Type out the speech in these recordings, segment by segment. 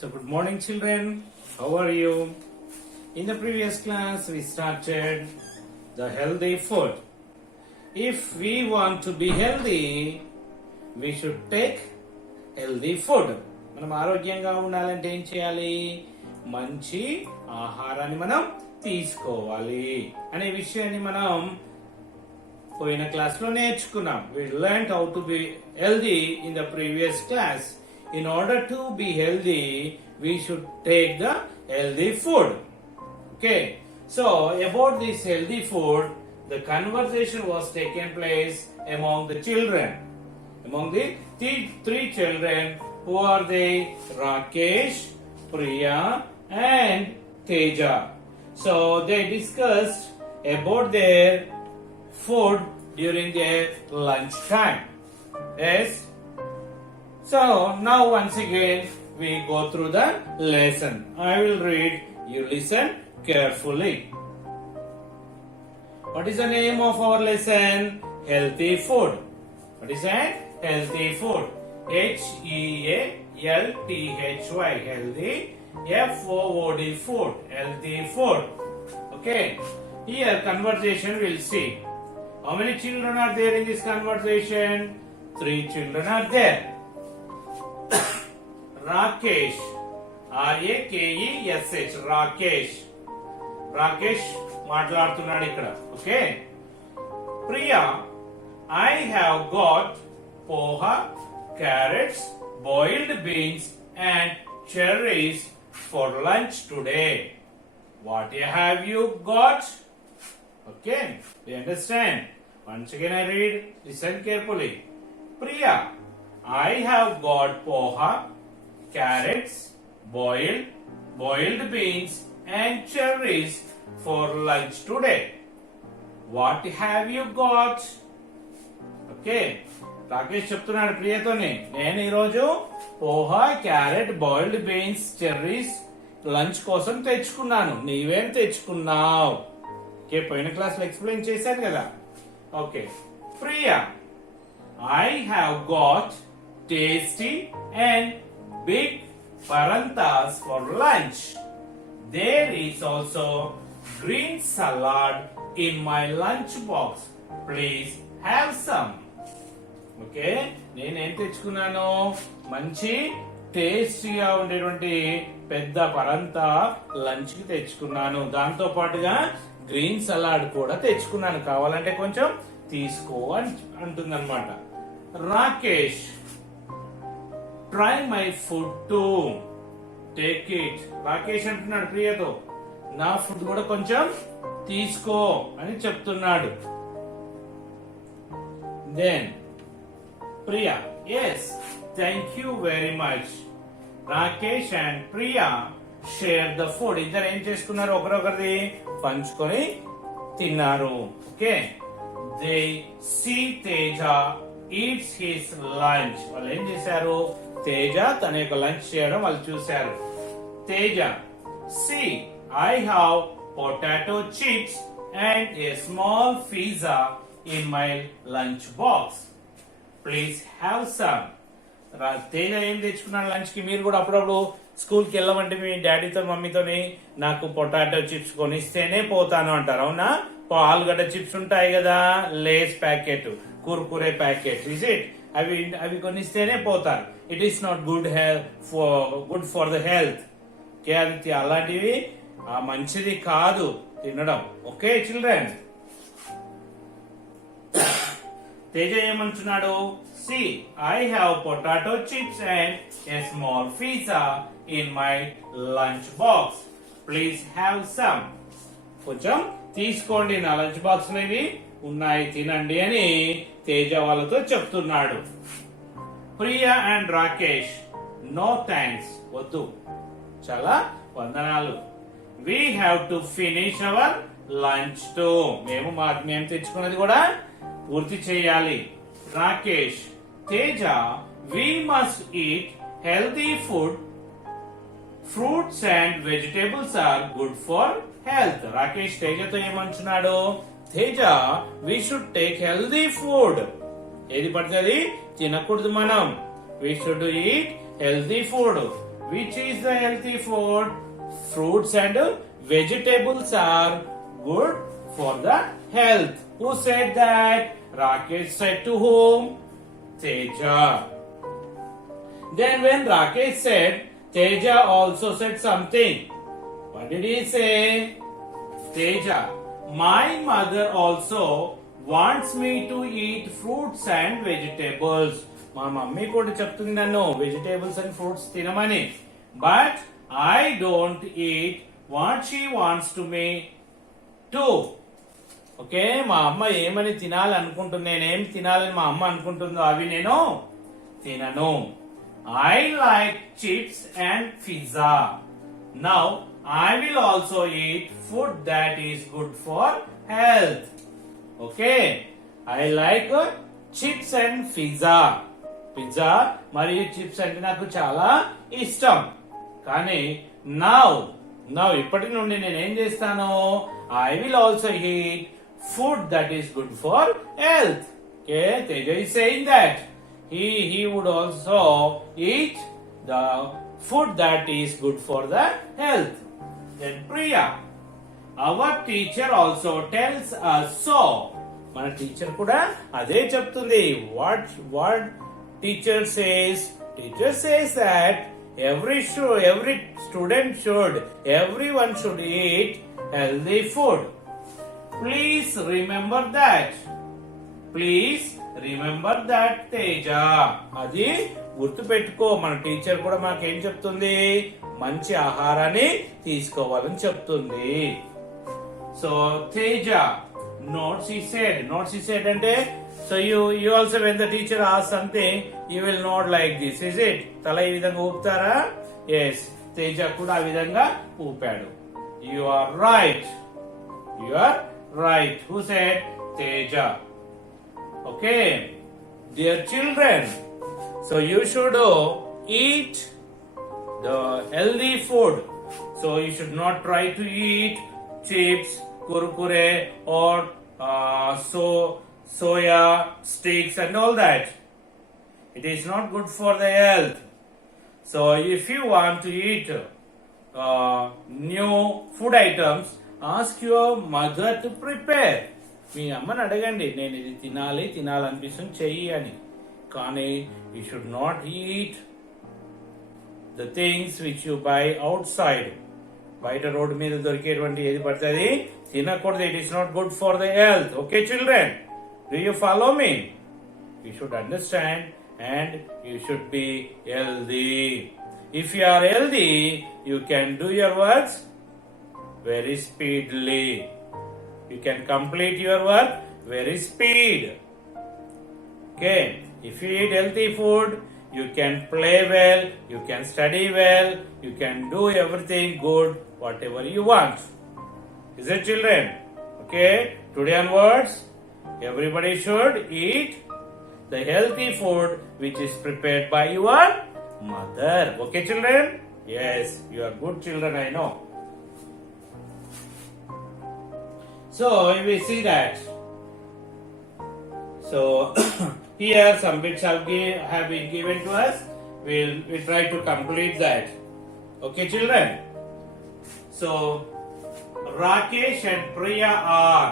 So good morning children, how are you? In the previous class we started the healthy food. If we want to be healthy, we should take healthy food. మనం ఆరోగ్యంగా ఉండాలంటే ఏం చేయాలి? మంచి ఆహారాన్ని మనం తీసుకోవాలి అనే విషయాన్ని మనం పోయిన క్లాస్ లో నేర్చుకున్నాం. We learned how to be healthy in the previous class. In order to be healthy, we should take the healthy food. Okay. So about this healthy food, the conversation was taken place among the children. Among the three children, who are they? Rakesh, Priya and Teja. So they discussed about their food during their lunch time. Yes. So now once again we go through the lesson. I will read, you listen carefully. What is the name of our lesson? Healthy food. What is that? Healthy food. Healthy. Healthy. Food. Food. Healthy food. Okay. Here conversation we'll see. How many children are there in this conversation? 3 children are there. Rakesh, Rakesh, Rakesh మాట్లాడుతున్నాడు ఇక్కడ. Okay. Priya, I have got poha, carrots, boiled beans and cherries for lunch today. What have you got? Okay, we understand. Once again I read, listen carefully. Priya, I have got poha, carrots, boiled beans and cherries for lunch today. What have you got? Okay. Rakesh చెప్తున్నాడు ప్రియతోనే, నేను ఈరోజు poha, carrot, boiled beans, cherries lunch కోసం తెచ్చుకున్నాను. నీవేం తెచ్చుకున్నావు? ఓకే, పోయిన క్లాస్ లో ఎక్స్ప్లెయిన్ చేశాను కదా. ఓకే. Priya, I have got tasty and big paranthas for lunch. There is also green salad in my lunch box. Please have some. Okay, నేనేం తెచ్చుకున్నాను? మంచి టేస్టీగా ఉండేటువంటి పెద్ద పరంతా లంచ్ కి తెచ్చుకున్నాను. దాంతో పాటుగా గ్రీన్ సలాడ్ కూడా తెచ్చుకున్నాను. కావాలంటే కొంచెం తీసుకో అంటుంది అనమాట. Rakesh, try my food to take it. Rakesh అంటున్నాడు ప్రియతో, నా ఫుడ్ కూడా కొంచెం తీసుకో అని చెప్తున్నాడు. Then Priya, yes, thank you very much. Rakesh and Priya shared the food. ఇద్దరు ఏం చేసుకున్నారు? ఒకరొకరిది పంచుకొని తిన్నారు. Okay. They see Teja eats his lunch. వాళ్ళు ఏం చేశారు? తేజ తన యొక్క లంచ్ చేయడం వాళ్ళు చూశారు. Teja, see, I have potato chips and a small pizza in my lunch box. Please have some. Teja ఏం తెచ్చుకున్నాడు లంచ్ కి? మీరు కూడా అప్పుడప్పుడు స్కూల్ కి వెళ్ళమంటే మీ డాడీతో మమ్మీతోని నాకు పొటాటో చిప్స్ కొనిస్తేనే పోతాను అంటారు, అవునా? ఆలుగడ్డ చిప్స్ ఉంటాయి కదా, Lays packet, Kurkure packet, is it? అవి కొనిస్తేనే పోతారు. It is not good for the health. Okay, అది అలాంటివి మంచిది కాదు తినడం. Okay children. తేజ ఏమంటున్నాడు? See, I have potato chips and a small pizza in my lunch box. Please have some. కొంచెం తీసుకోండి, నా లంచ్ బాక్స్ లో ఇవి ఉన్నాయి, తినండి అని తేజ వాళ్ళతో చెప్తున్నాడు. Priya and Rakesh, no thanks, వద్దు, చాలా వందనాలు. We have to finish our lunch too. మేము తెచ్చుకున్నది కూడా పూర్తి చేయాలి. రాకేష్, Teja, we must eat healthy food. Fruits and vegetables are good for health. Rakesh తేజతో ఏమంటున్నాడు? Teja, we should take healthy food. ఏది పడితే అది తినకూడదు మనం. We should eat healthy food. which is the healthy food? Fruits and vegetables are good for the health. Who said that? Rakesh said to whom? Teja. Then when Rakesh said, Teja also said something. What did he say? Teja, my mother also wants me to eat fruits and vegetables. మా మమ్మీ కూడా చెప్తుంది నన్ను vegetables and fruits తినమని. But I don't eat what she wants to me to. Okay, మా అమ్మ ఏమని తినాలనుకుంటుంది, నేనేం తినాలని మా అమ్మ అనుకుంటుందో అవి నేను తినను. I like chips and pizza. Now I will also eat food that is good for health. Okay, I like chips and pizza. Pizza మరియు చిప్స్ అంటే నాకు చాలా ఇష్టం. కానీ నౌ ఇప్పటి నుండి నేను ఏం చేస్తాను? I will also eat food that is good for health. Okay, Teja is saying that he would also eat the food that is good for the health. Then Priya, our teacher also tells us so. మన టీచర్ కూడా అదే చెప్తుంది. What teacher says? Teacher says that everyone should eat healthy food. Please remember that. Teja. అది గుర్తు పెట్టుకో. మన టీచర్ కూడా మాకేం చెప్తుంది? మంచి ఆహారాన్ని తీసుకోవాలని చెప్తుంది. So Teja, notes he said అంటే so you also when the teacher asks something you will nod like this, is it? తల ఈ విధంగా ఊపుతారా? yes, Teja కూడా ఆ విధంగా ఊపాడు. you are right. Who said? Teja. Okay, dear children, so you should eat the healthy food. So you should not try to eat chips, kurkure or soya sticks and all that. It is not good for the health. So if you want to eat new food items, ask your mother to prepare. మీ అమ్మని అడగండి, నేను ఇది తినాలనిపిస్తుంది చెయ్యి అని. కానీ you should not eat the things which you buy outside. బయట రోడ్డు మీద దొరికేటువంటి ఏది పడుతుంది తినకూడదు. It is not good for the health. Okay children, do you follow me? You should understand and you should be healthy. If you are healthy, you can do your works very speedily. You can complete your work very speed. Okay, if you eat healthy food, you can play well, you can study well, you can do everything good, whatever you want. Is it children? Okay, today onwards, everybody should eat the healthy food which is prepared by your mother. Okay children? Yes, you are good children, I know. So we see that. So here some bits have been given to us. We'll try to complete that. Okay children? So Rakesh and Priya are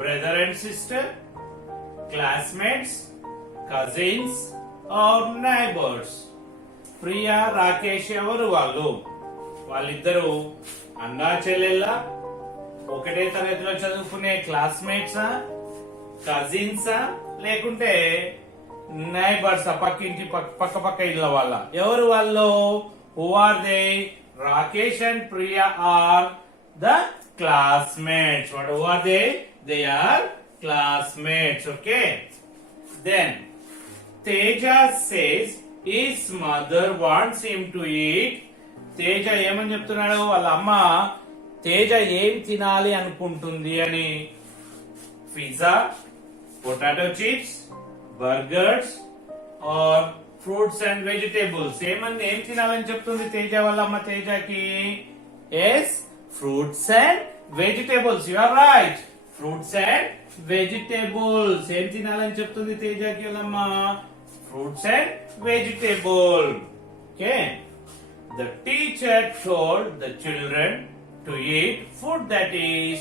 brother and sister, classmates, cousins or neighbors. Priya, Rakesh ఎవరు వాళ్ళు? వాళ్ళిద్దరూ అన్నా చెల్లెళ్ళ, ఒకటే తరగతిలో చదువుకునే క్లాస్మేట్సా, కజిన్సా, లేకుంటే నైబర్స్ పక్కింటి పక్క ఇళ్ళ వాళ్ళ? ఎవరు వాళ్ళు? Who are they? Rakesh and Priya are the classmates. Who are they? They are classmates. Okay. Then Teja says his mother wants him to eat. Teja ఏమని చెప్తున్నాడు? వాళ్ళ అమ్మ తేజ ఏం తినాలి అనుకుంటుంది అని. Pizza, potato chips, burgers or fruits and vegetables. ఏం తినాలని చెప్తుంది తేజ వాళ్ళ అమ్మ తేజకి? Yes, fruits and vegetables. You are right, fruits and vegetables. ఏం తినాలని చెప్తుంది తేజకి వాళ్ళమ్మ? Fruits and vegetable. Okay, the teacher told the children to eat food that is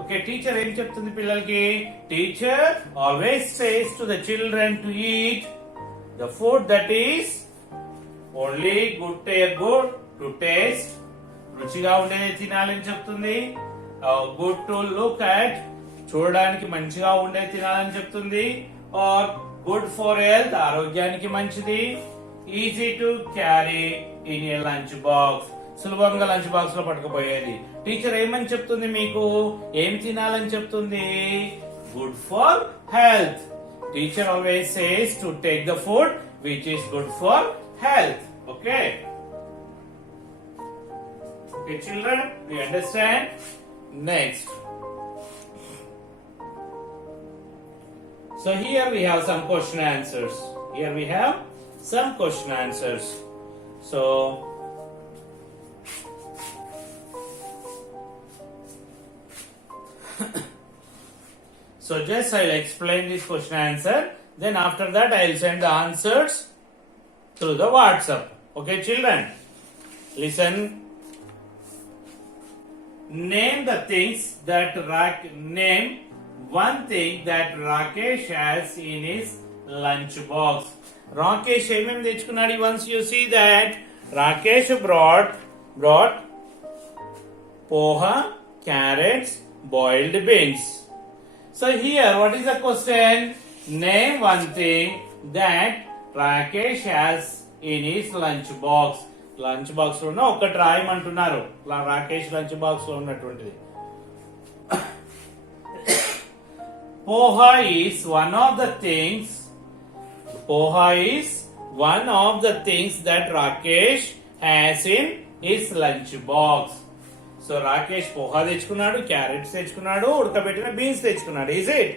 okay, teacher em cheptundi pillalki, teacher always says to the children to eat the food that is only good to taste, రుచిగా ఉండేది తినాలని చెప్తుంది. Good to look at, చూడడానికి మంచిగా ఉండేది తినాలని చెప్తుంది. Are good for health, ఆరోగ్యానికి మంచిది. Easy to carry in a lunch box, సులభంగా లంచ్ బాక్స్ లో పట్టుకుపోయేది. టీచర్ ఏమని చెప్తుంది, మీకు ఏం తినాలని చెప్తుంది? Good for health. Teacher always says to take the food which is good for health. Okay children, do you understand? Next, so here we have some question answers. So just I'll explain this question answer, then after that I'll send the answers through the WhatsApp. Okay children, listen. Name one thing that Rakesh has in his lunch box. Rakesh ఏమేం తెచ్చుకున్నాడు? Once you see that Rakesh brought poha, carrots, boiled beans. So here what is the question? Name one thing that Rakesh has in his lunch box. Lunch box లో ఒకటి రాయమంటున్నారు. Rakesh lunch box లో ఉన్నటువంటిది. Poha is one of the things that Rakesh has in his lunch box. So Rakesh పోహా తెచ్చుకున్నాడు, క్యారెట్స్ తెచ్చుకున్నాడు, ఉడకబెట్టిన బీన్స్ తెచ్చుకున్నాడు. Is it?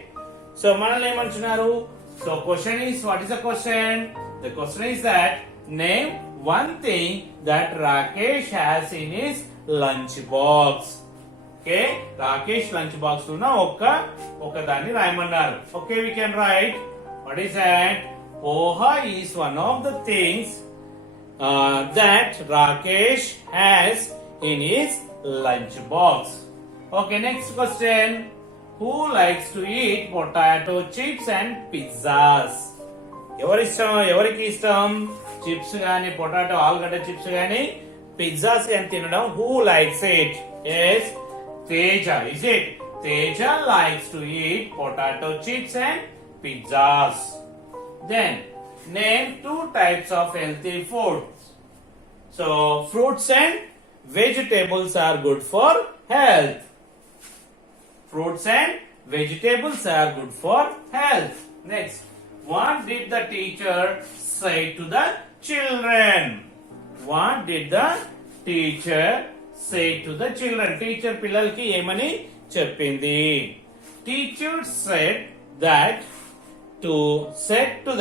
So మనల్ని ఏమంటున్నారు? So question is, what is the question? The question is that name one thing that Rakesh has in his lunch box. Okay, Rakesh lunch box lo na oka danni rayamanaru. Okay, we can write, what is that? Poha is one of the things that Rakesh has in his lunch box. Okay, next question. Who likes to eat potato chips and pizzas? ఎవరికి ఇష్టం చిప్స్ గాని, పొటాటో ఆలుగడ్డ చిప్స్ గాని, pizzas గాని తినడం? Who likes it? Yes, Teja. Is it? Teja likes to eat potato chips and pizzas. Then name two types of healthy foods. So fruits and vegetables are good for health. Fruits and vegetables are good for health. Next, what did the teacher say to the children? What did the teacher say to the children? Teacher పిల్లలకి ఏమని చెప్పింది? Teacher said that to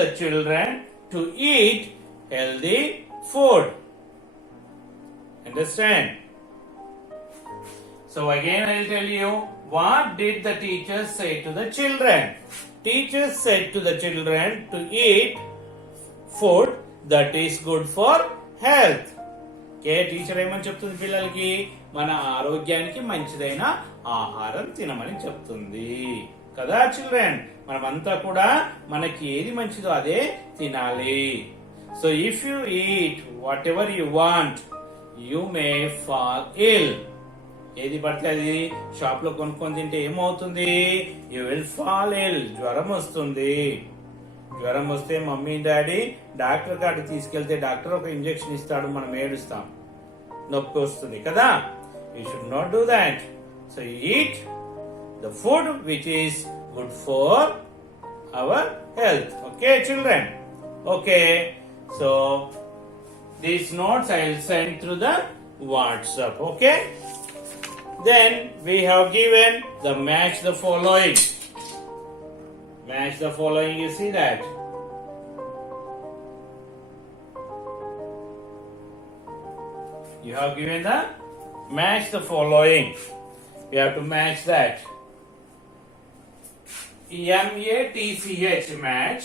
the children to eat healthy food. Understand? So again I will tell you, what did the teacher say to the children? Teacher said to the children to eat food that is good for health. Teacher ఏమని చెప్తుంది? పిల్లలకి మన ఆరోగ్యానికి మంచిదైన ఆహారం తినమని చెప్తుంది కదా చిల్డ్రన్. మనమంతా కూడా మనకి ఏది మంచిదో అదే తినాలి. So if you eat whatever you want, you may fall ill. ఏది పడితే అది షాప్ లో కొనుక్కొని తింటే ఏమవుతుంది? You will fall ill. జ్వరం వస్తుంది. జ్వరం వస్తే మమ్మీ డాడీ డాక్టర్ కాడికి తీసుకెళ్తే డాక్టర్ ఒక ఇంజెక్షన్ ఇస్తాడు, మనం ఏడుస్తాం, నొప్పి వస్తుంది కదా. You should not do that. So eat the food which is good for our health. Okay children? Okay, so these notes I will send through the WhatsApp. Okay, then we have given the match the following. Match the following, you see that? You have given the match the following. You have to match that. MATCH match,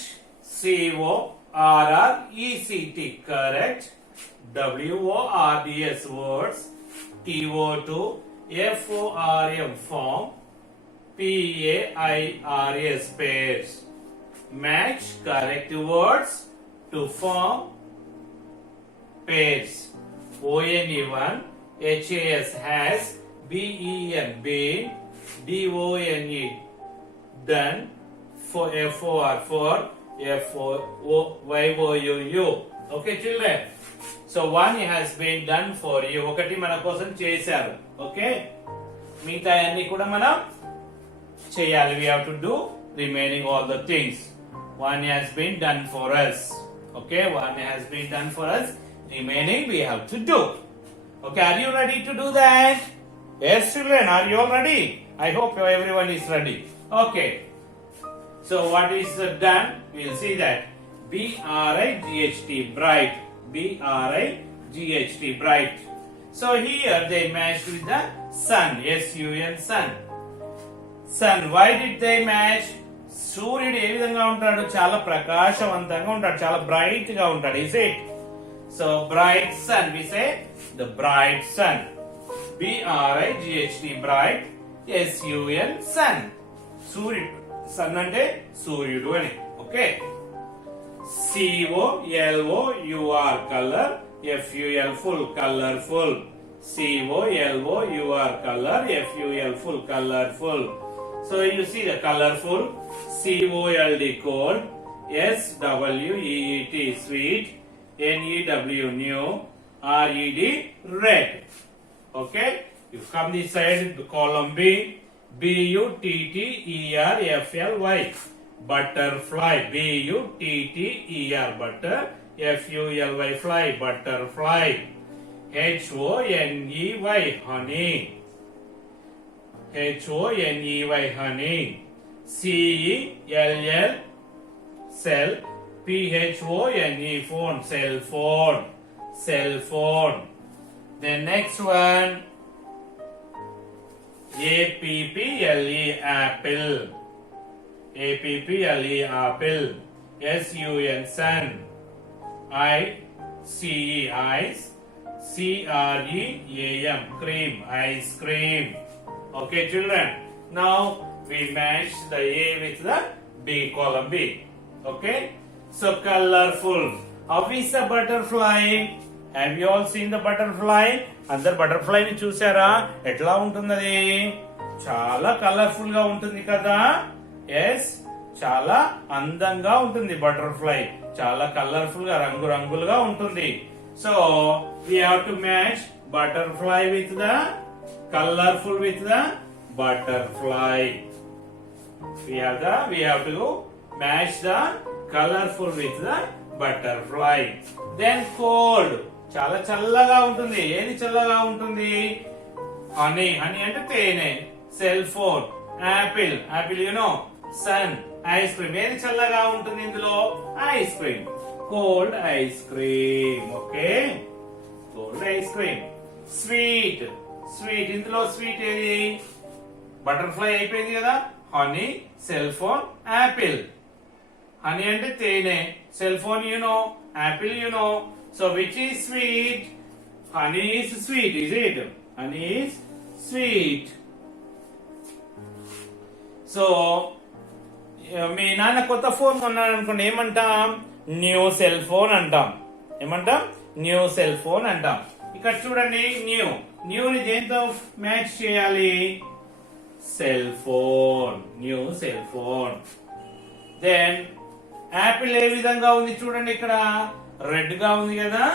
CO R-R-E-C-T, correct. W-O-R-D-S, words. T-O-2, F-O-R-M, form. P-A-I-R-S, pairs. Match correct words to form pairs. O-N-E-1, H-A-S, has, B-E-N, been, D-O-N-E, done, for F-O-R, for, F-O-Y-O-U-U. Okay, children? So one has been done for you. ఒకటి మన కోసం చేశారు. Okay? మిగతా అన్ని కూడా మనం చేయాలి. We have to do remaining all the things. One has been done for us. Okay? One has been done for us. Remaining we have to do. Okay, are you ready to do that? Yes, children, are you all ready? I hope everyone is ready. Okay. So what is done? We'll see that. B-R-I-G-H-T, bright. B-R-I-G-H-T, bright. So here they matched with the sun. S-U-N, sun. Sun. Why did they match? సూర్యుడు ఏ విధంగా ఉంటాడు? చాలా ప్రకాశవంతంగా ఉంటాడు, చాలా బ్రైట్ గా ఉంటాడు. Is it? So bright sun, we say the bright sun. B-R-I-G-H-T, bright. S-U-N, sun. సూర్యుడు. Sun అంటే సూర్యుడు అని. Okay. C-O-L-O-U-R, color. F-U-L, full, colorful. C-O-L-O-U-R, color. F-U-L, full, colorful. So you see the colorful. C-O-L-D, cold. S-W-E-E-T, sweet. N-E-W, new. R-E-D, red. Okay? You come this side, column B. B-U-T-T-E-R-F-L-Y. Butterfly. B-U-T-T-E-R, butter. F-U-L-Y, fly. Butterfly. H-O-N-E-Y, honey. H-O-N-E-Y, honey. C-E-L-L, cell. P-H-O-N-E, phone. Cell phone. Cell phone. The next one. A-P-P-L-E, apple. A-P-P-L-E, apple. S-U-N, sun. I-C-E, ice. C-R-E-A-M, cream. Ice cream. Okay, children. Now we match the A with the B, column B. Okay. So colorful. How is the butterfly? Have you all seen the butterfly? అందరు బటర్ఫ్లై ని చూసారా? ఎట్లా ఉంటుంది అది? చాలా కలర్ఫుల్ గా ఉంటుంది కదా? ఎస్, చాలా అందంగా ఉంటుంది బటర్ఫ్లై. చాలా కలర్ఫుల్ గా, రంగు రంగులుగా ఉంటుంది. So we have to match butterfly with the colorful with the butterfly. We have to match the colorful with the butterfly. Then cold. చాలా చల్లగా ఉంటుంది. ఏది చల్లగా ఉంటుంది? హనీ. హనీ అంటే తేనె. Cell phone. Apple. Apple you know. Sun. Ice cream. ఏది చల్లగా ఉంటుంది ఇందులో? Ice cream. Cold ice cream. Okay, cold ice cream. Sweet. Sweet. ఇందులో స్వీట్ ఏది? బటర్ఫ్లై అయిపోయింది కదా. Honey, cell phone, apple. Honey అంటే తేనె. Cell phone you know. Apple you know. So which is sweet? Honey is sweet, is it? Honey is sweet. So మీ నాన్న కొత్త ఫోన్ కొన్నాడు అనుకోండి, ఏమంటాం? న్యూ సెల్ ఫోన్ అంటాం. ఏమంటాం? న్యూ సెల్ ఫోన్ అంటాం. ఇక్కడ చూడండి, న్యూ. న్యూని దేంతో మ్యాచ్ చేయాలి? Cell phone. New cell phone. Then apple ఏ విధంగా ఉంది చూడండి, ఇక్కడ రెడ్ గా ఉంది కదా.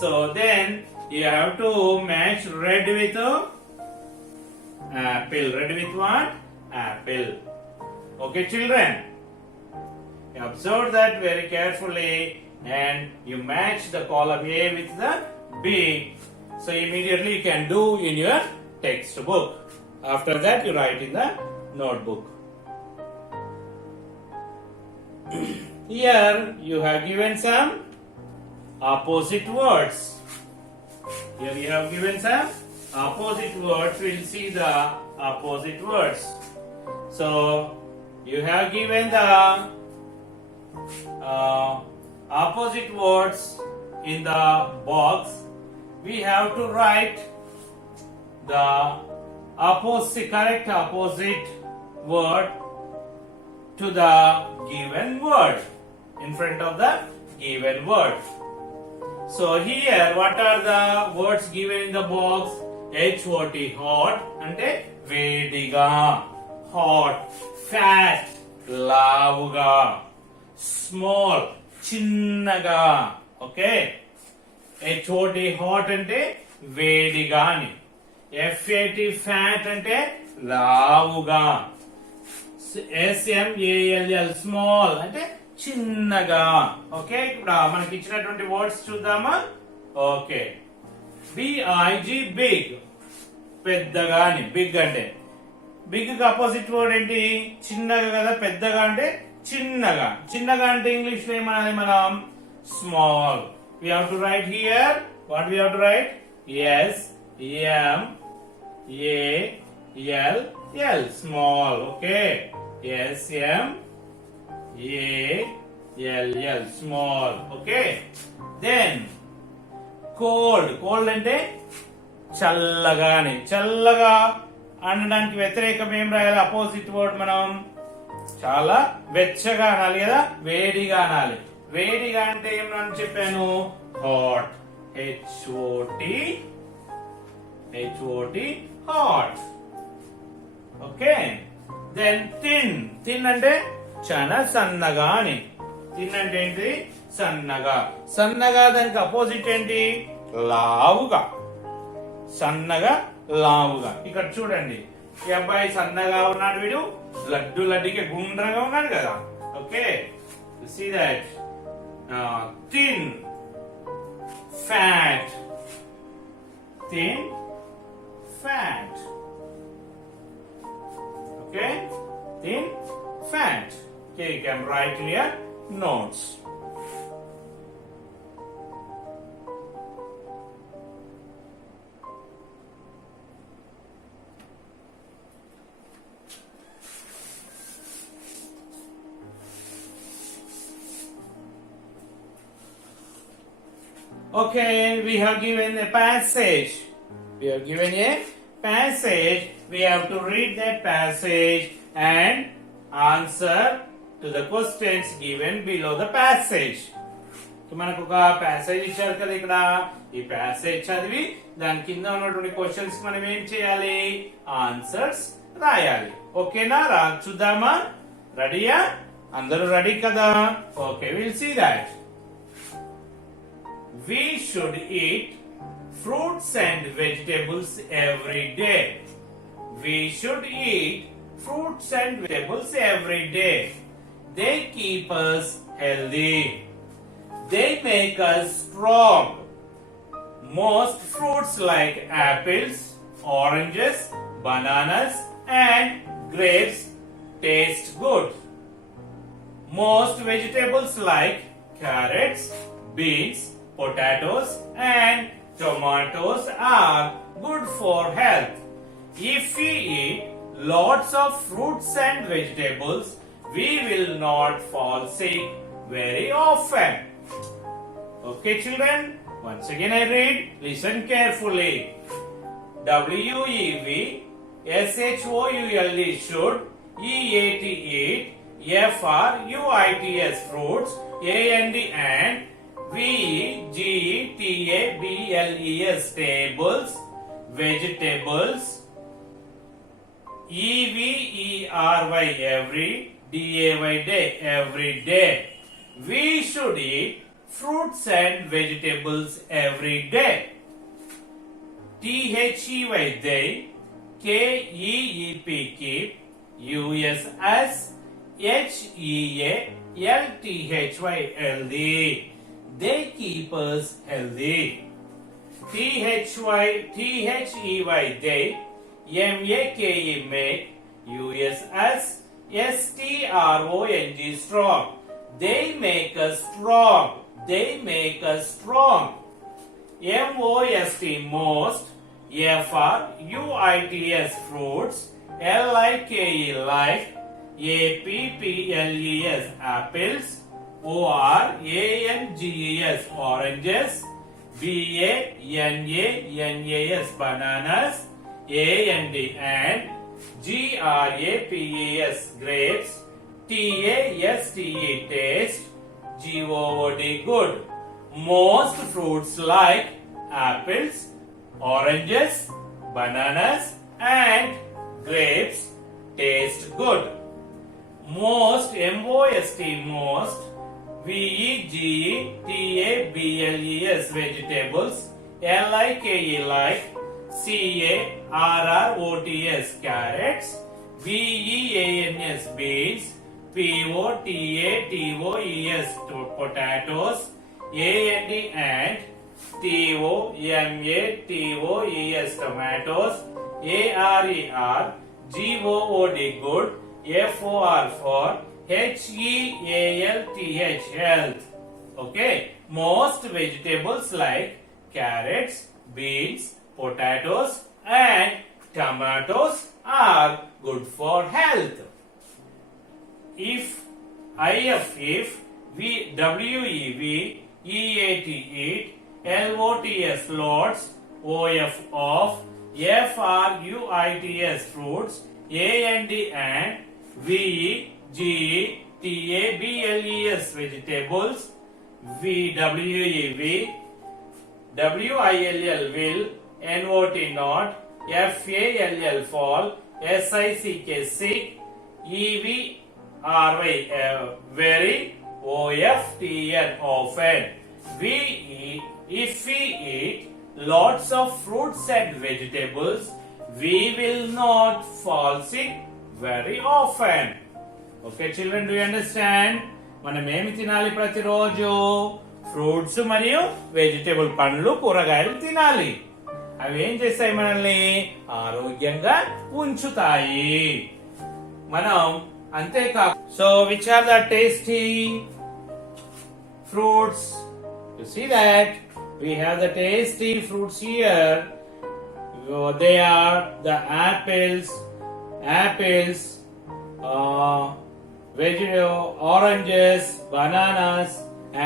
So then you have to match red with apple. Red with what? Apple. Okay, children, observe that very carefully and you match the column A with the B. So immediately you can do in your textbook. After that you write in the notebook. Here you have given some opposite words. Here you have given some opposite words. We'll see the opposite words. So you have given the opposite words in the box, we have to write the correct opposite word to the given word in front of the given word. So here, what are the words given in the box? HOT, hot, ante vediga, hot, fat, lavuga, small, chinnaga. Okay, HOT, hot ante vediga ani, FAT, fat ante lavuga, SMALL, small అంటే చిన్నగా. ఓకే, ఇప్పుడు మనకి ఇచ్చినటువంటి వర్డ్స్ చూద్దామా? Okay, BIG, big, పెద్దగా అని. బిగ్ అంటే, బిగ్ కి అపోజిట్ వర్డ్ ఏంటి? చిన్నగా కదా, పెద్దగా అంటే చిన్నగా. చిన్నగా అంటే ఇంగ్లీష్ లో ఏమనాలి మనం? Small. We have to write here, what we have to write? SMALL, small. Okay, SMALL, small. Okay, then cold. Cold అంటే చల్లగా అని. చల్లగా అనడానికి వ్యతిరేకం ఏం రాయాలి? అపోజిట్ వర్డ్ మనం చాలా వెచ్చగా అనాలి కదా, వేడిగా అనాలి. వేడిగా అంటే ఏమని చెప్పాను? Hot, HOT, hot. Okay, then thin. Thin అంటే చాలా సన్నగా అని. థిన్ అంటే ఏంటి? సన్నగా. సన్నగా దానికి అపోజిట్ ఏంటి? లావుగా. సన్నగా, లావుగా. ఇక్కడ చూడండి, ఈ అబ్బాయి సన్నగా ఉన్నాడు, వీడు లడ్డుకి గుండ్రంగా ఉన్నాడు కదా. Okay, see that. Thin, fat. Thin, fat. Okay, thin, fat. Okay, you can write in your notes. Okay, we have given a passage. We have given a passage. We have to read that passage and answer to the questions given below the passage. మనకు ఒక ప్యాసేజ్ ఇచ్చారు కదా ఇక్కడ. ఈ ప్యాసేజ్ చదివి దాని కింద ఉన్నటువంటి క్వశ్చన్స్ మనం ఏం చేయాలి? ఆన్సర్స్ రాయాలి. ఓకేనా? చూద్దామా? రెడీయా? అందరూ రెడీ కదా? Okay, will see that. We should eat fruits and vegetables every day. We should eat fruits and vegetables every day. They keep us healthy. They make us strong. Most fruits like apples, oranges, bananas, and grapes taste good. Most vegetables like carrots, beans, potatoes, and tomatoes are good for health. If we eat lots of fruits and vegetables, we will not fall sick very often. Okay, children? Once again I read. Listen carefully. WEV, SHOULD, should, EAT, eat, FRUITS, fruits, AND, VEGETABLES, tables, vegetables, EVERY, every, DAY, day, every day. We should eat fruits and vegetables every day. THEY, they, KEEP, keep, USS, HEALTHY, healthy. They keep us healthy. THEY, they, MAKE, make, USS, STRONG, strong. They make us strong. They make us strong. MOST, most, FRUITS, fruits, LIKE, like, APPLES, apples, O-R-A-N-G-E-S, oranges. B-A-N-A-N-A-S, bananas. A-N-D, and G-R-A-P-E-S, grapes. T-A-S-T-E, taste. G-O-O-D, good. Most fruits like apples, oranges, bananas, and grapes taste good. Most, M-O-S-T, most, V-E-G-E-T-A-B-L-E-S, vegetables, L-I-K-E, like, C-A-R-R-O-T-S, carrots, B-E-A-N-S, beans, P-O-T-A-T-O-E-S, potatoes, A-N-D, and T-O-M-A-T-O-E-S, tomatoes, A-R-E-R-G-O-O-D, good, F-O-R for H-E-A-L-T-H, health. Okay, most vegetables like carrots, beans, potatoes, and tomatoes are good for health. If W-E-V, E-A-T, eat, L-O-T-S, lots, O-F, of, F-R-U-I-T-S, fruits, A-N-D, and V-E-G-E-T-A-B-L-E-S, vegetables, V-W-E-V, W-I-L-L, will, N-O-T, not, F-A-L-L, fall, S-I-C-K, sick, E-V-R-Y, very, O-F-T-N, often. If we eat lots of fruits and vegetables, we will not fall sick very often. Okay, children, do you understand? మనం ఏమి తినాలి ప్రతిరోజు? ఫ్రూట్స్ మరియు వెజిటేబుల్ పండ్లు, కూరగాయలు తినాలి. అవి ఏం చేస్తాయి? మనల్ని ఆరోగ్యంగా ఉంచుతాయి. మనం అంతేకాదు. So which are the tasty fruits? You see that we have the tasty fruits here. They are the apples, oranges, bananas,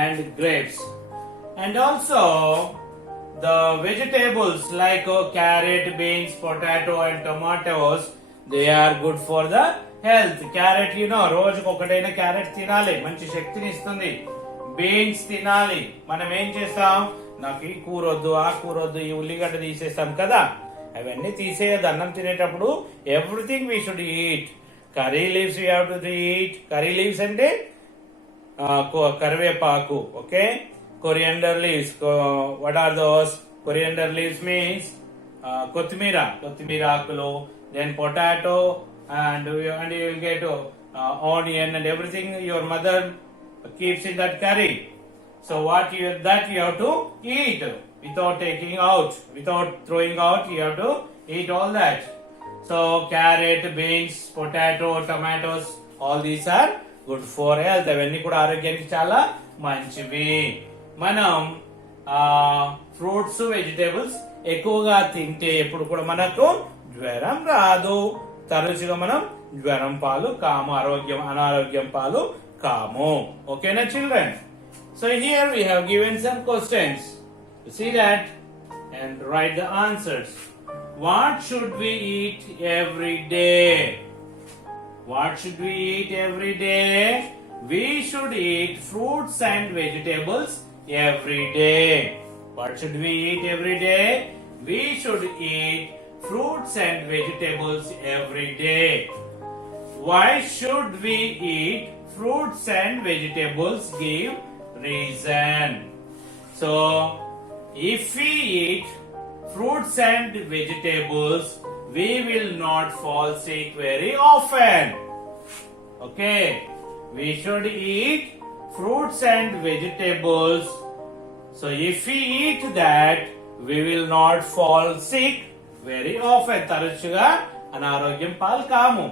and grapes. And also the vegetables like carrot, beans, potato, and tomatoes, they are good for the health. Carrot, you know, రోజుకు ఒకటైనా క్యారెట్ తినాలి, మంచి శక్తిని ఇస్తుంది. బీన్స్ తినాలి. మనం ఏం చేస్తాం? నాకు ఈ కూర వద్దు, ఆ కూర వద్దు, ఈ ఉల్లిగడ్డ తీసేస్తాం కదా, అవన్నీ తీసేయద్దు. అన్నం తినేటప్పుడు everything we should eat. Curry leaves we have to eat. Curry leaves అంటే కరివేపాకు. Okay, coriander leaves. What are those? Coriander leaves means కొత్తిమీర ఆకులు. Then potato and you will get onion and everything your mother keeps in that curry. So you have to eat without taking out, without throwing out. You have to eat all that. So carrot, beans, potato, tomatoes, all these are good for health. అవన్నీ కూడా ఆరోగ్యానికి చాలా మంచివి. మనం fruits, vegetables ఎక్కువగా తింటే ఎప్పుడు కూడా మనకు జ్వరం రాదు. తరచుగా మనం జ్వరం పాలు కాము, అనారోగ్యం పాలు కాము. ఓకేనా children? So here we have given some questions. You see that and write the answers. What should we eat every day? What should we eat every day? We should eat fruits and vegetables every day. What should we eat every day? We should eat fruits and vegetables every day. Why should we eat fruits and vegetables? Give reason. So, if we eat fruits and vegetables, we will not fall sick very often. Okay, we should eat fruits and vegetables. So, if we eat that, we will not fall sick very often. తరచుగా అనారోగ్యం పాలు కాము.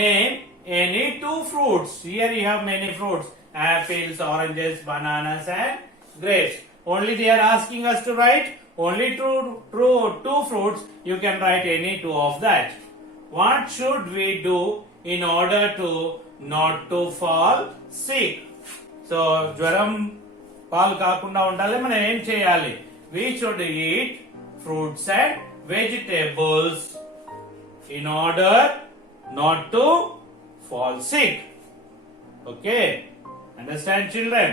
Name any two fruits. Here you have many fruits: apples, oranges, bananas, and grapes. Only they are asking us to write only two fruits. You can write any two of that. What should we do in order to not to fall sick? So జ్వరం పాలు కాకుండా ఉండాలి మనం ఏం చేయాలి? We should eat fruits and vegetables in order not to fall sick. Okay? Understand, children?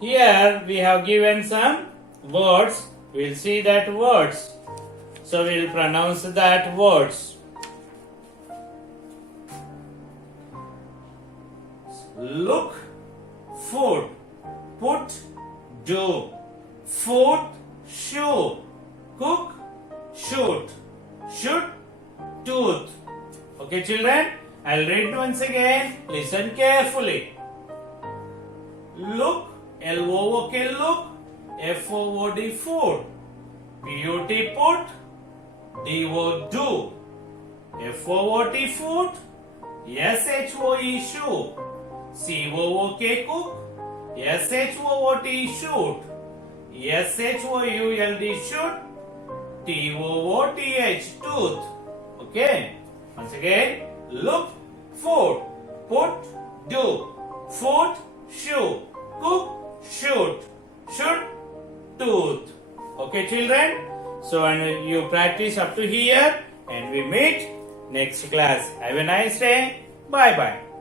Here we have given some words. We'll see that words. So we'll pronounce that words. Look, food, put, do, food, shoe, cook, shoot, shoot, tooth. Okay, children, I'll read once again. Listen carefully. Look, L-O-O-K, look, F-O-O-D, food, P-U-T, put, D-O, do, F-O-O-T, food, S-H-O-E, shoe, C-O-O-K, cook, S-H-O-O-T, shoot, S-H-O-U-L-D, shoot, T-O-O-T-H, tooth. Okay? Once again, look, food, put, do, food, shoe, cook, shoot, shoot, tooth. Okay, children? So, and you practice up to here and we meet next class. Have a nice day. Bye bye.